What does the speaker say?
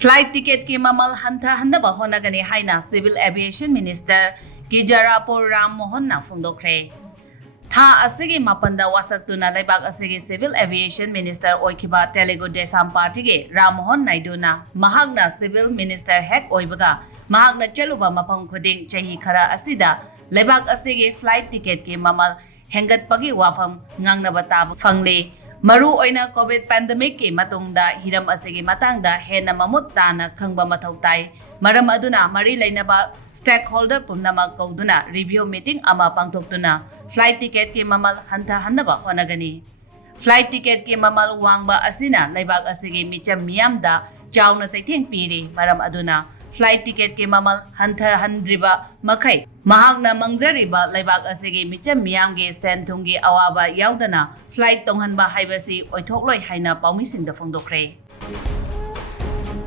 Flight ticket ki mamal Hanthahannaba Hotnagani haina Civil Aviation Minister Kinjarapu Mohon na phongdokre. Tha asigi mapanda wasaktuna laibak asigi Civil Aviation Minister oikiba Telugu Desam Party ge Mohon naiduna mahagna Civil Minister hek oibaga mahagna chaluba mapang khuding chahi khara asida laibak asigi flight ticket ki mamal hengat pagi wafam ngangnaba tab fangle. Maru oina COVID pandemic ki matungda hiram asigi matangda hena mamut tana khangba mathau tai maram aduna mari lainaba stakeholder pumnamak kauduna review meeting ama pangthoktuna flight ticket ki mamal Hanthahannaba Hotnagani. Flight ticket ki mamal wangba asina laibak asigi micham miyamda chawna saitheng piri maram aduna flight ticket ki mamal hanthahandriba makai mahagna mangjariba laibak asigi micham miyamge senthunggi awaba yaudana flight tonghanba haibasi oithokloi haina paumisingda phongdokre.